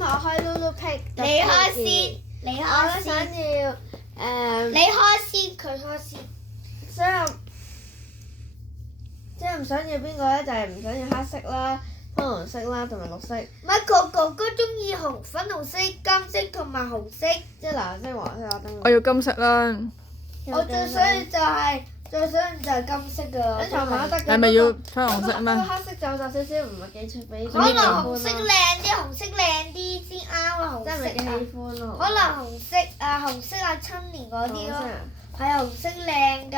日我開 Lulu Pick，你開先，你我開想先，要你開先，佢開先。所以即係唔想要邊個咧？就係唔想要黑色啦、粉紅色啦同埋綠色，唔係哥哥中意粉紅色、金色同埋紅色。即係藍色、黃色、我都我要金色啦。我最想要就係金色㗎。一場買得嘅。係咪要粉紅色咩？黑色就有少少唔係幾出俾。可能紅色靚啲，紅色靚啲先啱啊！紅真係咪幾喜色啊，歡咯？可能紅色啊，春年嗰啲咯，係紅色靚㗎。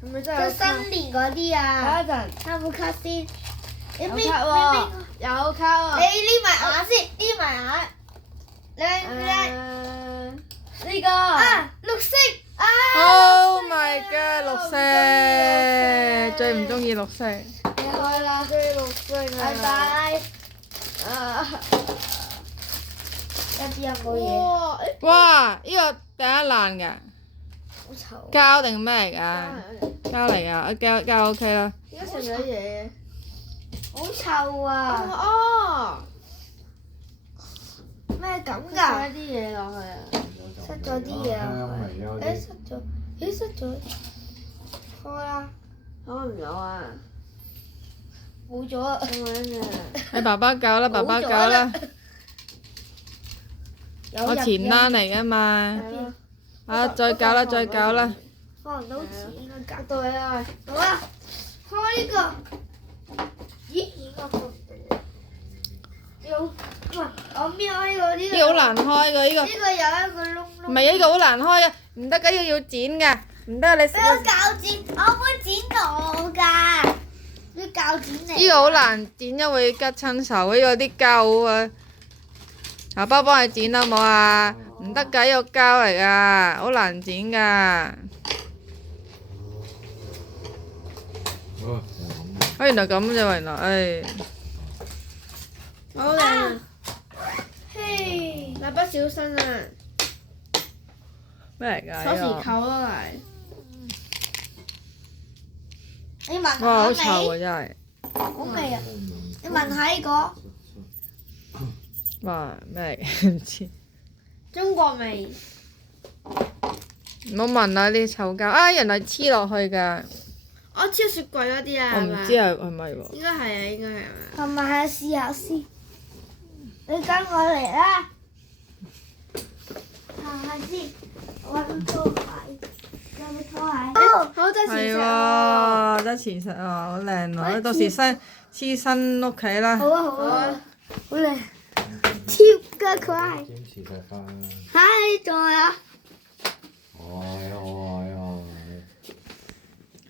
係咪真就係有卡？新年嗰啲啊，等一陣，有冇卡先？你有邊卡喎，有卡喎。你匿埋眼先，匿埋眼。呢個啊，綠色啊！ Oh my god！綠色，最唔中意綠色。你開啦，追綠色啊！拜拜。啊！一啲有冇嘢？哇！哇！呢個第一爛㗎，好臭。膠定咩嚟㗎？膠嚟㗎，膠 OK 啦。點解食咗嘢？好臭啊！哦！咩咁塞㗎？啲嘢落去啊！塞咗啲嘢落去。誒塞咗，咦塞咗？開啦，開唔到啊！冇咗啊！咁樣啊！你爸爸搞啦，爸爸搞啦。我前單嚟㗎嘛。係咯。啊！再搞啦，再搞啦。放唔到錢應該搞。對啊！好啦，開呢個。咦？應該放唔到。有，喂，我搣開呢個呢個。呢個好難開㗎，呢個。呢個有一個窿窿。唔係啊！呢個好難開啊！唔得㗎，呢個要剪㗎，唔得你食。俾我鉸剪，我會剪到㗎。要鉸剪嚟。呢個好難剪，因為吉親手，呢個啲膠啊。爸爸幫你剪好冇啊？唔得㗎，呢個膠嚟㗎，好難剪㗎。原來咁啫，原來，唉。好靚啊！嘿。蠟筆小新啊！咩嚟㗎？鎖匙呢扣咯嚟。你聞個哇！好下味，臭啊，真係。好味啊！你聞下呢個。哇！咩嚟嘅？唔知。中國味。唔好聞啦！啲臭膠啊！原來黐落去㗎。我超雪櫃嗰啲啊！我唔知係咪喎。應該係啊，應該係嘛？同埋係試下先。你跟我嚟啦。行下先，我揾拖鞋。有冇拖鞋？好真係係啊！喎，真前實喎，好靚喎！到時黐身屋企啦。好啊好啊，好靚，超級可愛。堅持食飯。嗨，仲有啊？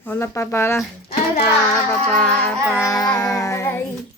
好啦，拜拜啦。拜拜拜拜拜拜。